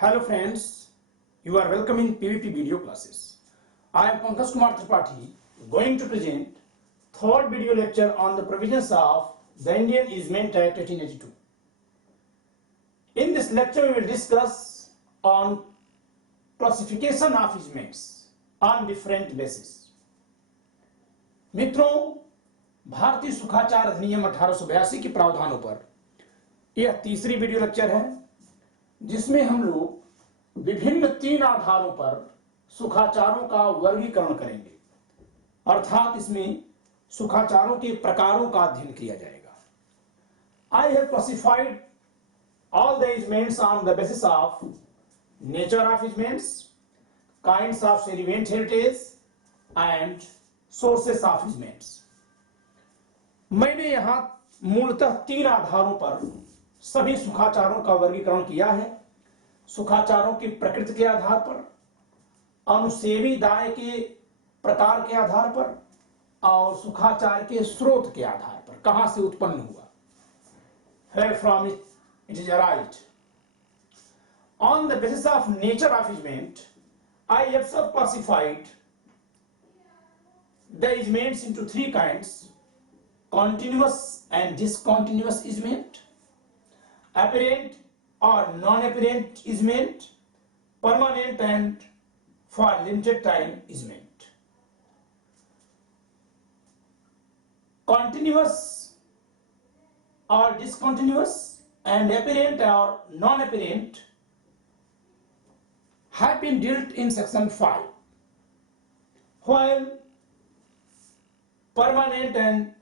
Hello friends, you are welcome in PVP video classes. I am Pankaj Kumar Tripathi going to present third video lecture on the provisions of the Indian Easement Act 1882. In this lecture we will discuss on classification of easements on different basis. मित्रों, भारतीय सुखाचार अधिनियम 1882 के प्रावधानों पर यह तीसरी video lecture है जिसमें हम लोग विभिन्न 3 आधारों पर सुखाचारों का वर्गीकरण करेंगे, अर्थात इसमें सुखाचारों के प्रकारों का अध्ययन किया जाएगा. I have classified all the easements on the basis of nature of easements, kinds of sediment heritage and sources of easements. मैंने यहां मूलतः 3 आधारों पर सभी सुखाचारों का वर्गीकरण किया है. सुखाचारों की प्रकृति के आधार पर, अनुसेवी दाय के प्रकार के आधार पर और सुखाचार के स्रोत के आधार पर, कहां से उत्पन्न हुआ, where from it is arised. On the basis of nature of easement, I have sub-classified the easements into 3 kinds: continuous and discontinuous easement, apparent or non-apparent easement, permanent and for limited time easement. Continuous or discontinuous and apparent or non-apparent have been dealt in section 5, while permanent and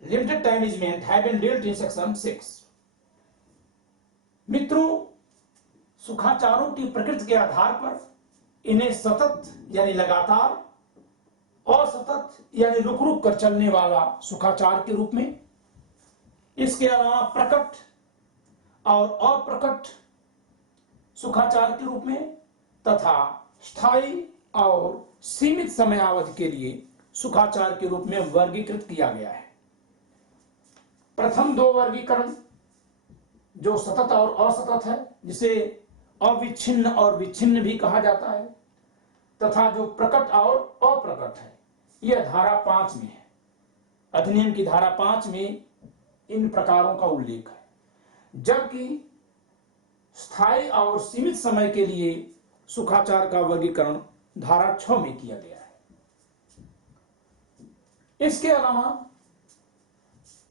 limited time easement have been dealt in section 6. मित्रों, सुखाचारों की प्रकृति के आधार पर इन्हें सतत यानी लगातार, असतत यानी रुक रुक कर चलने वाला सुखाचार के रूप में, इसके अलावा प्रकट और अप्रकट सुखाचार के रूप में तथा स्थायी और सीमित समयावधि के लिए सुखाचार के रूप में वर्गीकृत किया गया है. प्रथम 2 वर्गीकरण जो सतत और असतत है, जिसे अविच्छिन्न और विच्छिन्न भी कहा जाता है, तथा जो प्रकट और अप्रकट है, यह धारा 5 में है. अधिनियम की धारा 5 में इन प्रकारों का उल्लेख है, जबकि स्थायी और सीमित समय के लिए सुखाचार का वर्गीकरण धारा 6 में किया गया है. इसके अलावा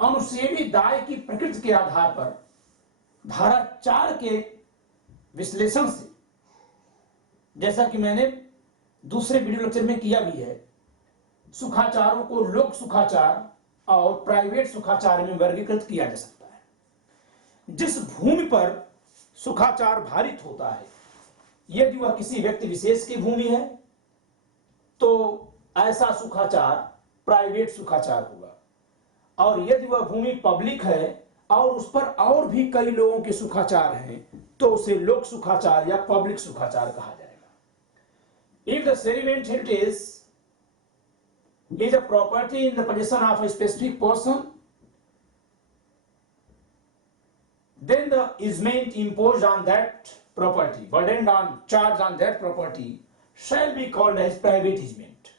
अनुसेवी दाय की प्रकृति के आधार पर धारा 4 के विश्लेषण से, जैसा कि मैंने दूसरे वीडियो लेक्चर में किया भी है, सुखाचारों को लोक सुखाचार और प्राइवेट सुखाचार में वर्गीकृत किया जा सकता है. जिस भूमि पर सुखाचार भारित होता है, यदि वह किसी व्यक्ति विशेष की भूमि है तो ऐसा सुखाचार प्राइवेट सुखाचार होगा, और यदि वह भूमि पब्लिक है और उस पर और भी कई लोगों के सुखाचार हैं तो उसे लोक सुखाचार या पब्लिक सुखाचार कहा जाएगा. If the sediment heritage is a property in the possession of a specific person, then the easement imposed on that property, burdened on, charged on that property, shall be called as private easement.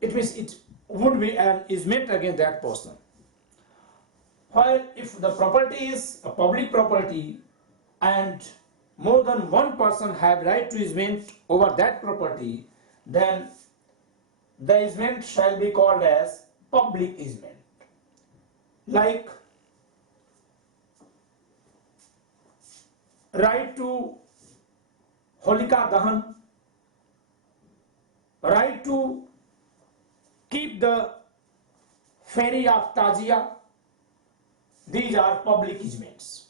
It means it would be an easement against that person. While if the property is a public property and more than one person have right to easement over that property, then the easement shall be called as public easement. Like right to Holika Dahan, right to keep the ferry of Tajia, these are public easements.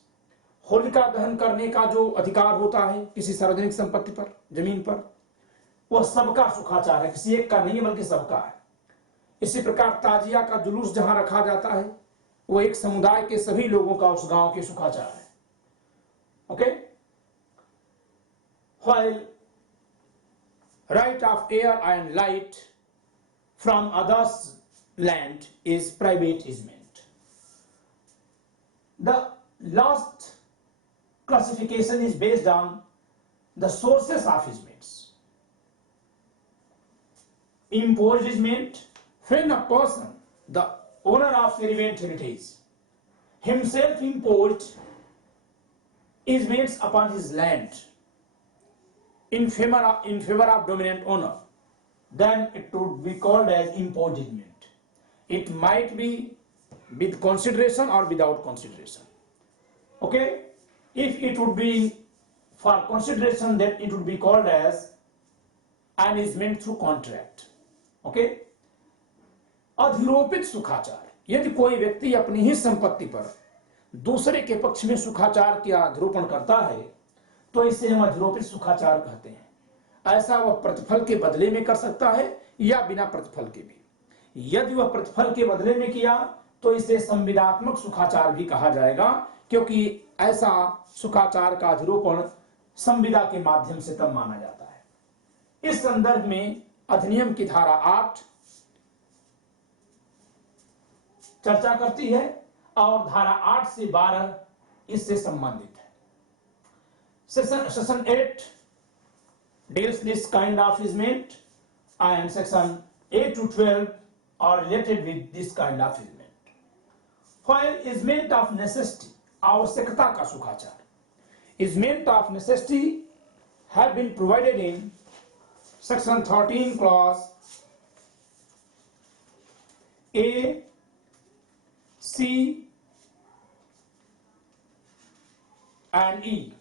Holika दहन करने का जो अधिकार होता है किसी सार्वजनिक संपत्ति पर, जमीन पर, वह सबका सुखाचार है, किसी एक का नहीं बल्कि सबका है. इसी प्रकार ताजिया का जुलूस जहां रखा जाता है वो एक समुदाय के सभी लोगों का, उस गांव के सुखाचार है. Okay. While right of air and light from others' land is private easement. The last classification is based on the sources of easements. Imposed easement, when a person, the owner of irrevocable heritage, himself imposed easements upon his land in favor of dominant owner, then it would be called as imposed easement. It might be with consideration or without consideration. Okay, if it would be for consideration, then it would be called as an easement through contract. Okay, अधिरोपित सुखाचार, यदि कोई व्यक्ति अपनी ही संपत्ति पर दूसरे के पक्ष में सुखाचार का अधिरोपण करता है तो इसे हम अधिरोपित सुखाचार कहते हैं। ऐसा वह प्रतिफल के बदले में कर सकता है या बिना प्रतिफल के भी। यदि वह प्रतिफल के बदले में किया तो इसे संविदात्मक सुखाचार भी कहा जाएगा, क्योंकि ऐसा सुखाचार का अधिरोपण संविदा के माध्यम से तब माना जाता है। इस संदर्भ में अधिनियम की धारा 8 चर्चा करती है और धारा 8 से 12 इससे संबंधित है। Section 8 deals this kind of easement and section 8 to 12 are related with this kind of easement. While easement of necessity, आवश्यकता का सुखाचार, easement of necessity have been provided in section 13 clause A, C and E.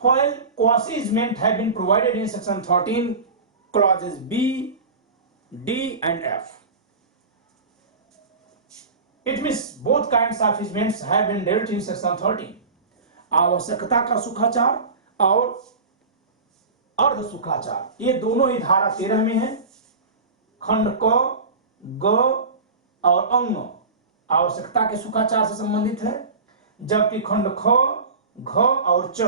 While quasi easement have been provided in section 13 clauses B, D and F. It means both kinds of easements have been dealt in section 13. आवश्यकता का सुखाचार और अर्ध सुखाचार, ये दोनों ही धारा 13 में है। खंड क, ग और अंग आवश्यकता के सुखाचार से संबंधित है, जबकि खंड ख, घ और च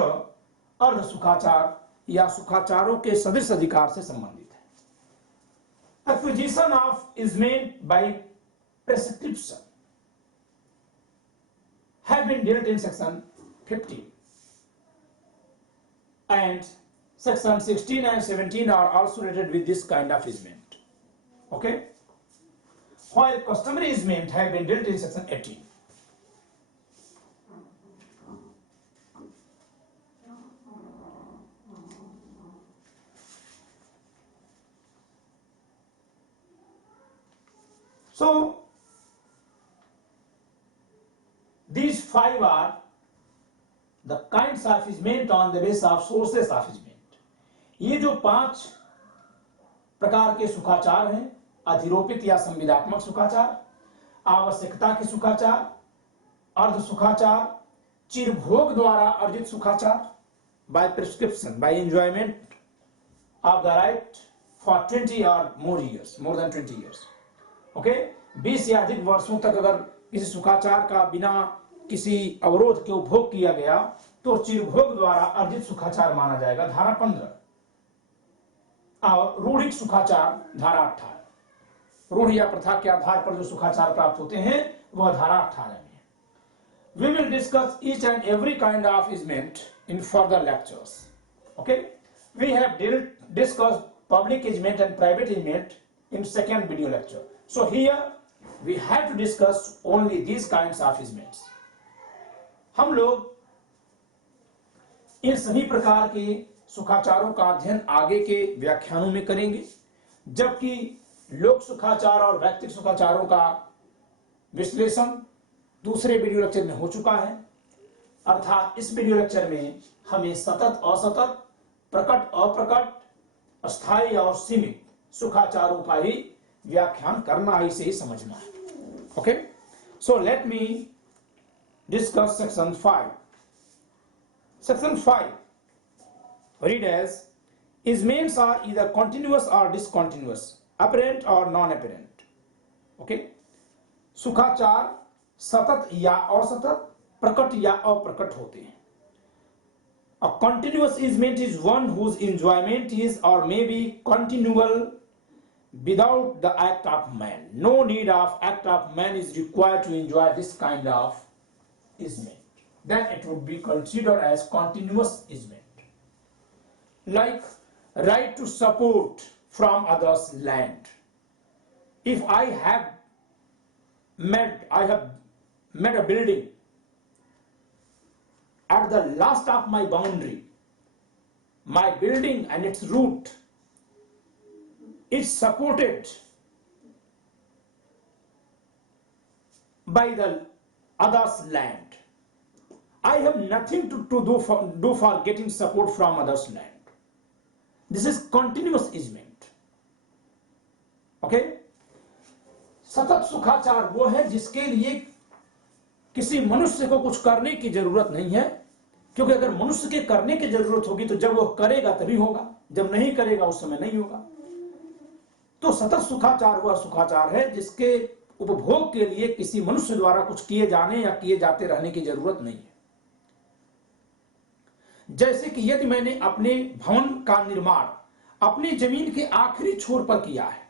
अर्ध सुखाचार या सुखाचारों के सदृश अधिकार से संबंधित है। Acquisition of easement by prescription have been dealt in section 15 and section 16 and 17 are also related with this kind of easement. Okay, while customary easement have been dealt in section 18. So these 5 are the kinds of easement on the basis of sources of easement. ये जो 5 प्रकार के सुखाचार हैं, अधिरोपित या संविदात्मक सुखाचार, आवश्यकता के सुखाचार, अर्ध सुखाचार, चिरभोग द्वारा अर्जित सुखाचार, by prescription, by enjoyment of the right for 20 or more years, more than 20 years. Okay, 20 या अधिक वर्षों तक अगर किसी सुखाचार का बिना किसी अवरोध के उपभोग किया गया तो चिरभोग द्वारा अर्जित सुखाचार माना जाएगा, धारा 15। और रूढ़िक सुखाचार धारा 18। रूढ़ या प्रथा के आधार पर जो सुखाचार प्राप्त होते हैं वह धारा 18 में है। We will discuss each and every kind of easement in further lectures. Okay, we have discussed public easement and private easement in second video lecture. So here we have to discuss only these kinds of easements. हम लोग इन सभी प्रकार के सुखाचारों का अध्ययन आगे के व्याख्यानों में करेंगे, जबकि लोक सुखाचार और व्यक्तिगत सुखाचारों का विश्लेषण दूसरे वीडियो लेक्चर में हो चुका है। अर्थात इस वीडियो लेक्चर में हमें सतत असतत, प्रकट अप्रकट, अस्थायी और सीमित सुखाचारों का ही व्याख्यान करना है, इसे ही समझना है। Okay, so let me discuss section 5. Section 5 read as easements are either continuous or discontinuous, apparent or non-apparent. Okay, सुखाचार सतत या असतत, प्रकट या अप्रकट होते हैं। A continuous easement is one whose enjoyment is or may be continual without the act of man. No need of act of man is required to enjoy this kind of easement. then it would be considered as continuous easement. Like right to support from others' land. If I have made a building at the last of my boundary, my building and its roof is supported by the other's land. I have nothing to do for getting support from others' land. This is continuous easement. Okay? सतत सुखाचार वो है जिसके लिए किसी मनुष्य को कुछ करने की जरूरत नहीं है, क्योंकि अगर मनुष्य के करने की जरूरत होगी तो जब वो करेगा तभी होगा, जब नहीं करेगा उस समय नहीं होगा। तो सतत सुखाचार वह सुखाचार है जिसके उपभोग के लिए किसी मनुष्य द्वारा कुछ किए जाने या किए जाते रहने की जरूरत नहीं है। जैसे कि यदि मैंने अपने भवन का निर्माण अपनी जमीन के आखिरी छोर पर किया है,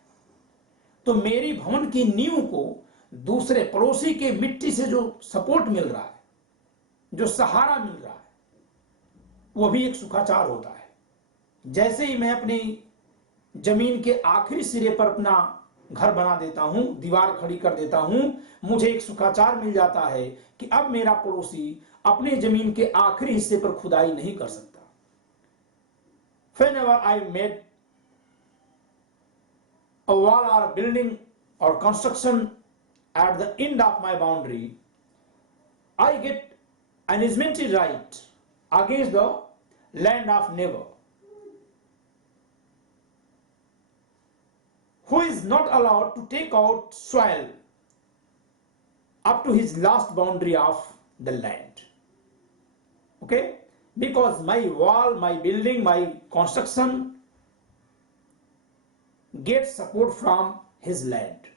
तो मेरी भवन की नींव को दूसरे पड़ोसी के मिट्टी से जो सपोर्ट मिल रहा है, जो सहारा मिल रहा है, वो भी एक सुखाचार होता है। जैसे ही मैं अपनी जमीन के आखिरी सिरे पर अपना घर बना देता हूं, दीवार खड़ी कर देता हूं, मुझे एक सुखाचार मिल जाता है कि अब मेरा पड़ोसी अपने जमीन के आखिरी हिस्से पर खुदाई नहीं कर सकता। Whenever I made a wall or a building or construction at the end of my boundary, I get an easementary right against the land of neighbor, who is not allowed to take out soil up to his last boundary of the land. Okay? Because my wall, my building, my construction gets support from his land.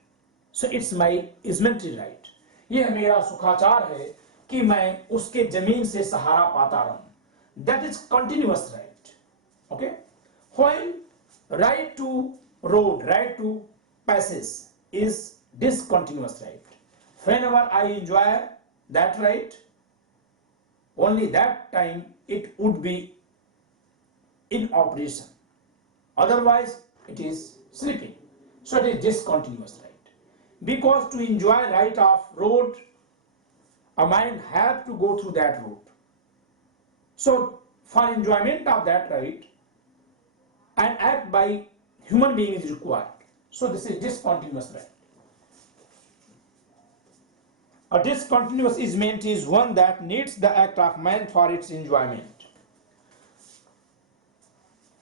So it's my easementary right. यह मेरा सुखाचार है कि मैं उसके जमीन से सहारा पाता रहूं. That is continuous right. Okay? While right to road, right to passage is discontinuous right. Whenever I enjoy that right, only that time it would be in operation. Otherwise, it is sleeping. So it is discontinuous right. Because to enjoy right of road, a man have to go through that road. So for enjoyment of that right, an act by human being is required. So this is discontinuous right. A discontinuous easement is one that needs the act of man for its enjoyment.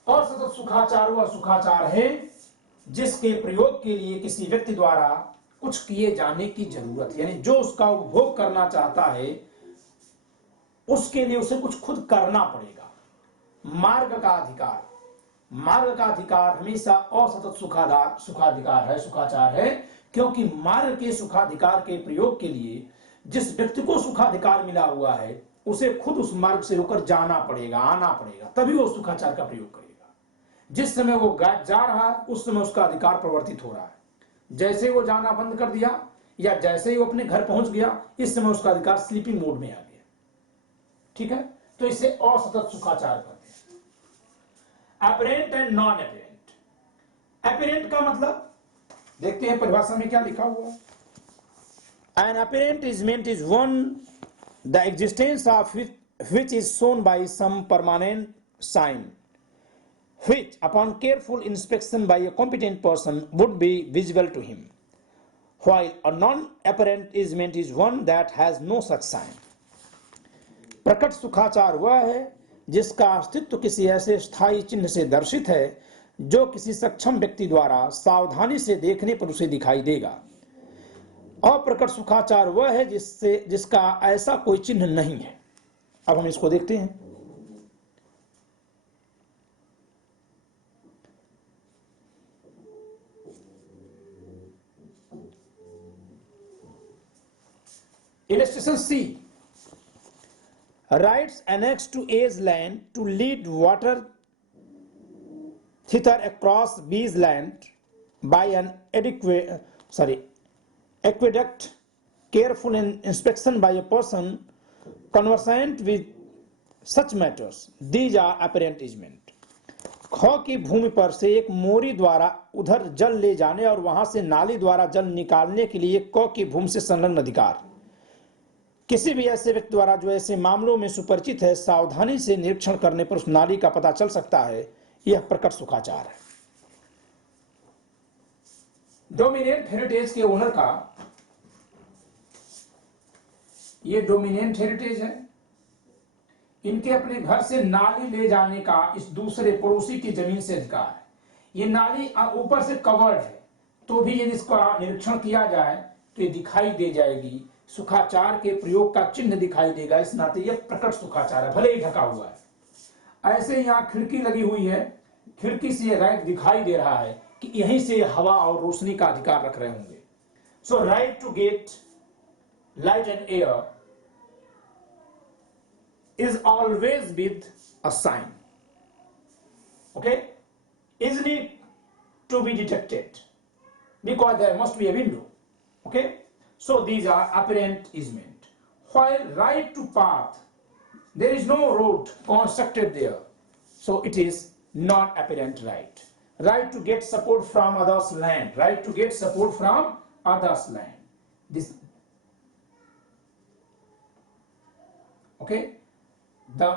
और सतत सुखाचार वह सुखाचार है जिसके प्रयोग के लिए किसी व्यक्ति द्वारा कुछ किए जाने की जरूरत है, यानी जो उसका उपभोग करना चाहता है उसके लिए उसे कुछ खुद करना पड़ेगा। मार्ग का अधिकार हमेशा असतत सुखाधिकार है, सुखाचार है, क्योंकि मार्ग के सुखाधिकार के प्रयोग के लिए जिस व्यक्ति को सुखाधिकार मिला हुआ है उसे खुद उस मार्ग से होकर जाना पड़ेगा, आना पड़ेगा, तभी वो सुखाचार का प्रयोग करेगा। जिस समय वो जा रहा है उस समय उसका अधिकार प्रवर्तित हो रहा है। जैसे वो जाना बंद कर दिया या जैसे ही वो अपने घर पहुंच गया, इस समय उसका अधिकार स्लीपिंग मोड में आ गया। ठीक है, तो इसे असतत सुखाचार कहते हैं। Apparent and non apparent. Apparent का मतलब देखते हैं परिभाषा में क्या लिखा हुआ है। An apparent easement is one the existence of which is shown by some permanent sign, which upon careful inspection by a competent person would be visible to him, while a non-apparent easement is one that has no such sign. प्रकट सुखाचार वह है जिसका अस्तित्व किसी ऐसे स्थायी चिन्ह से दर्शित है जो किसी सक्षम व्यक्ति द्वारा सावधानी से देखने पर उसे दिखाई देगा। अप्रकट सुखाचार वह है जिसका ऐसा कोई चिन्ह नहीं है। अब हम इसको देखते हैं। Illustration C. Rights annexed to A's land to lead water thither across B's land by an aqueduct, careful inspection by a person conversant with such matters, these are apparent easement. ख की भूमि पर से एक मोरी द्वारा उधर जल ले जाने और वहां से नाली द्वारा जल निकालने के लिए क की भूमि से संलग्न अधिकार। किसी भी ऐसे व्यक्ति द्वारा जो ऐसे मामलों में सुपरिचित है, सावधानी से निरीक्षण करने पर उस नाली का पता चल सकता है। यह प्रकट सुखाचार है। डोमिनेंट हेरिटेज के ओनर का ये डोमिनेंट हेरिटेज है। इनके अपने घर से नाली ले जाने का इस दूसरे पड़ोसी की जमीन से अधिकार है। ये नाली ऊपर से कवर्ड है, तो भी यदि इसका निरीक्षण किया जाए तो ये दिखाई दे जाएगी, सुखाचार के प्रयोग का चिन्ह दिखाई देगा। इस नाते यह प्रकट सुखाचार है, भले ही ढका हुआ है। ऐसे यहां खिड़की लगी हुई है, खिड़की से राइट दिखाई दे रहा है कि यहीं से हवा और रोशनी का अधिकार रख रहे होंगे। So right to get light and air is always with a sign, okay, easily to be detected because there must be a window, okay. So these are apparent easement. While right to path, there is no road constructed there, so it is not apparent right. Right to get support from others land, right to get support from others land, this, okay. The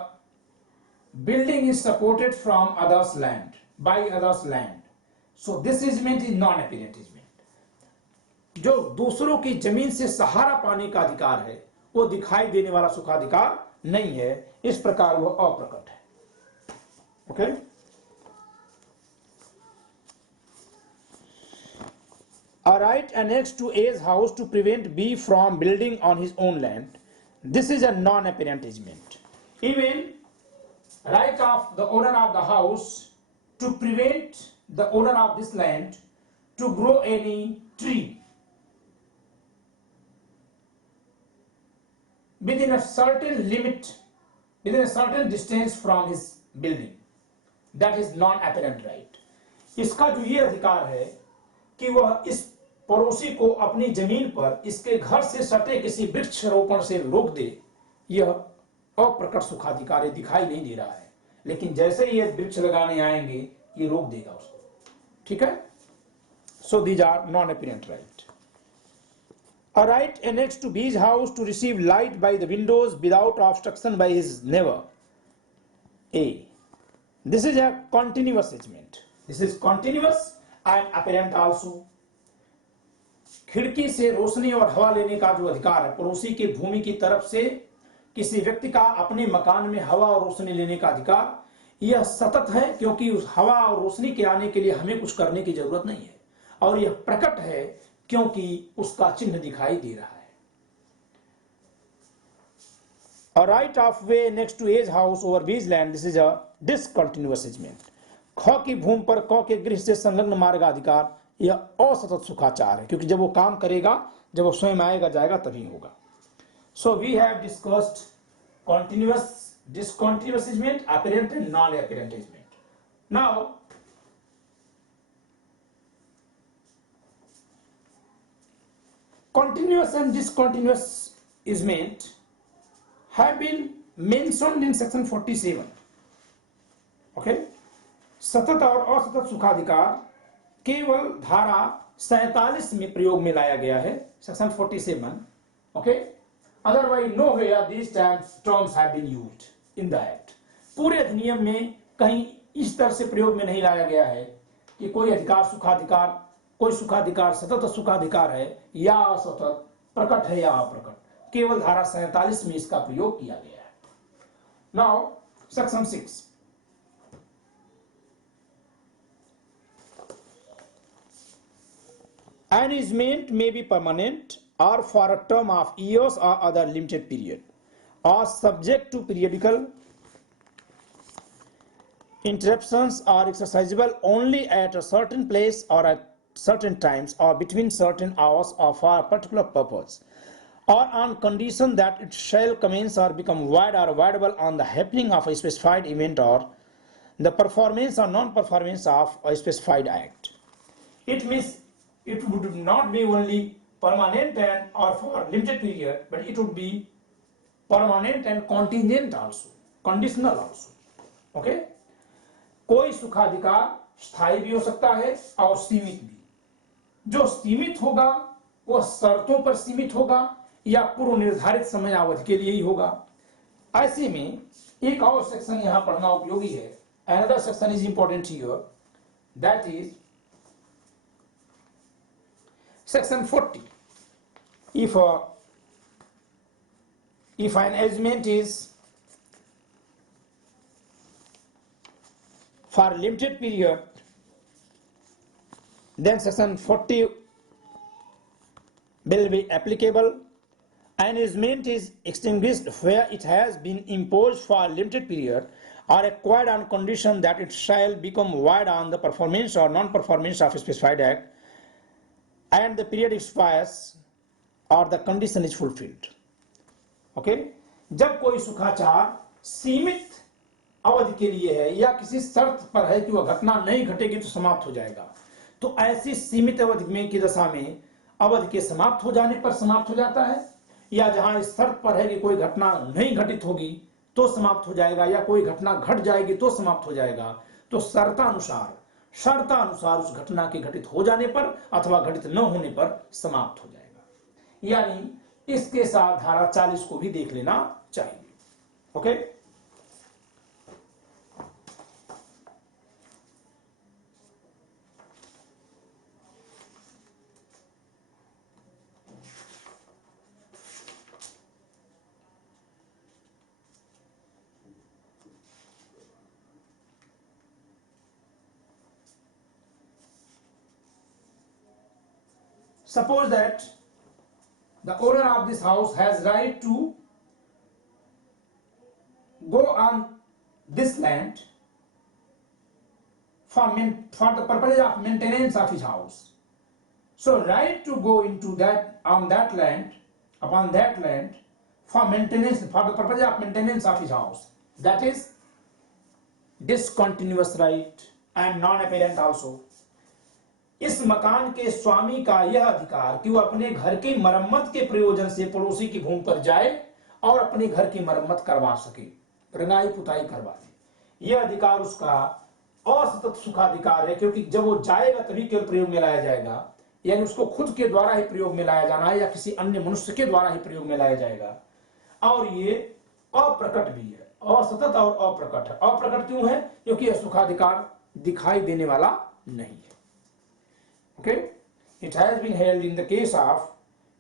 building is supported from others land, by others land, so this easement is non-apparent easement. जो दूसरों की जमीन से सहारा पाने का अधिकार है वो दिखाई देने वाला सुखाधिकार नहीं है, इस प्रकार वो अप्रकट है, okay. A right annexed to A's house to prevent B from building on his own land, this is a non-apparent easement. Even right of the owner of the house to prevent the owner of this land to grow any tree within a certain limit, within a certain distance from his building, that is non-apparent right. इसका जो ये अधिकार है कि वह इस पड़ोसी को अपनी जमीन पर इसके घर से सटे किसी वृक्ष रोपण से रोक दे, यह अप्रकट सुखाधिकार दिखाई नहीं दे रहा है, लेकिन जैसे ही ये वृक्ष लगाने आएंगे ये रोक देगा उसको, ठीक है। So these are non apparent right. A right annexed to B's house to receive light by the windows without obstruction by his neighbor A. This is a continuous easement. This is continuous and apparent also. खिड़की से रोशनी और हवा लेने का जो अधिकार है, पड़ोसी की भूमि की तरफ से किसी व्यक्ति का अपने मकान में हवा और रोशनी लेने का अधिकार, यह सतत है, क्योंकि उस हवा और रोशनी के आने के लिए हमें कुछ करने की जरूरत नहीं है, और यह प्रकट है क्योंकि उसका चिन्ह दिखाई दे रहा है। A right of way next to A's house over B's land, this is a discontinuous easement. ख की भूमि पर क के गृह से संलग्न मार्गाधिकार, यह असतत सुखाचार है, क्योंकि जब वो काम करेगा, जब वो स्वयं आएगा जाएगा तभी होगा। So we have discussed continuous, discontinuous easement, apparent and non-apparent easement. Now, continuous and discontinuous easement have been mentioned in section 47. Okay? सतत और असतत सुखाधिकार केवल धारा 47 में प्रयोग में लाया गया है, section 47. Okay? Otherwise, nowhere these terms have been used in the act. पूरे अधिनियम में कहीं इस तरह से प्रयोग में नहीं लाया गया है कि कोई अधिकार सुखाधिकार, कोई सुखाधिकार सतत सुखाधिकार है या असतत, प्रकट है या अप्रकट। केवल धारा 47 में इसका प्रयोग किया गया है। Now, section 6. An easement may be permanent or for a term of years or other limited period, or subject to periodical interruptions, or exercisable only at a certain place or at certain times or between certain hours or for a particular purpose, or on condition that it shall commence or become void or voidable on the happening of a specified event or the performance or non-performance of a specified act. It means it would not be only permanent and or for limited period, but it would be permanent and contingent also, conditional also. Okay, कोई सुखाधिकार स्थायी भी हो सकता है और सीमित भी। जो सीमित होगा वह शर्तों पर सीमित होगा या पूर्व निर्धारित समय अवधि के लिए ही होगा। ऐसे में एक और सेक्शन यहां पढ़ना उपयोगी है। Another section is important here, that is section 40। if an agreement is for limited period, then section 40 will be applicable. An agreement is extinguished where it has been imposed for a limited period or acquired on condition that it shall become void on the performance or non-performance of a specified act, and the period expires or the condition is fulfilled. Okay, जब कोई सुखाचार सीमित अवधि के लिए है या किसी शर्त पर है कि वह घटना नहीं घटेगी तो समाप्त हो जाएगा, तो ऐसी सीमित अवधि में की दशा में अवधि के समाप्त हो जाने पर समाप्त हो जाता है, या जहां इस शर्त पर है कि कोई घटना नहीं घटित होगी तो समाप्त हो जाएगा, या कोई घटना घट जाएगी तो समाप्त हो जाएगा, तो शर्तानुसार उस घटना के घटित हो जाने पर अथवा घटित न होने पर समाप्त हो जाएगा। यानी इसके साथ धारा 40 को भी देख लेना चाहिए। Okay, suppose that the owner of this house has right to go on this land for the purpose of maintenance of his house. So right to go into that on that land, upon that land for maintenance, for the purpose of maintenance of his house, that is discontinuous right and non-apparent also. इस मकान के स्वामी का यह अधिकार कि वह अपने घर की मरम्मत के प्रयोजन से पड़ोसी की भूमि पर जाए और अपने घर की मरम्मत करवा सके, रंगाई पुताई करवा ले, यह अधिकार उसका असतत सुखाधिकार है, क्योंकि जब वो जाएगा तभी केवल प्रयोग में लाया जाएगा, यानी उसको खुद के द्वारा ही प्रयोग में लाया जाना है या किसी अन्य मनुष्य के द्वारा ही प्रयोग में लाया जाएगा। और ये अप्रकट भी है, असतत और अप्रकट है। अप्रकट क्यों है? क्योंकि यह सुखाधिकार दिखाई देने वाला नहीं है। Okay, it has been held in the case of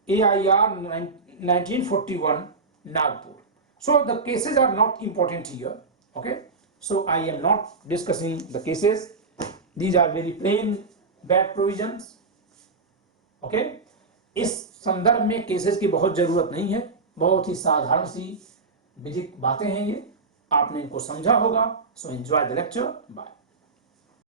AIR 1941 Nagpur. So the cases are not important here. Okay, so I am not discussing the cases. These are very plain bad provisions. Okay, इस संदर्भ में cases की बहुत जरूरत नहीं है, बहुत ही साधारण सी विधिक बातें हैं ये, आपने इनको समझा होगा। So enjoy the lecture. Bye.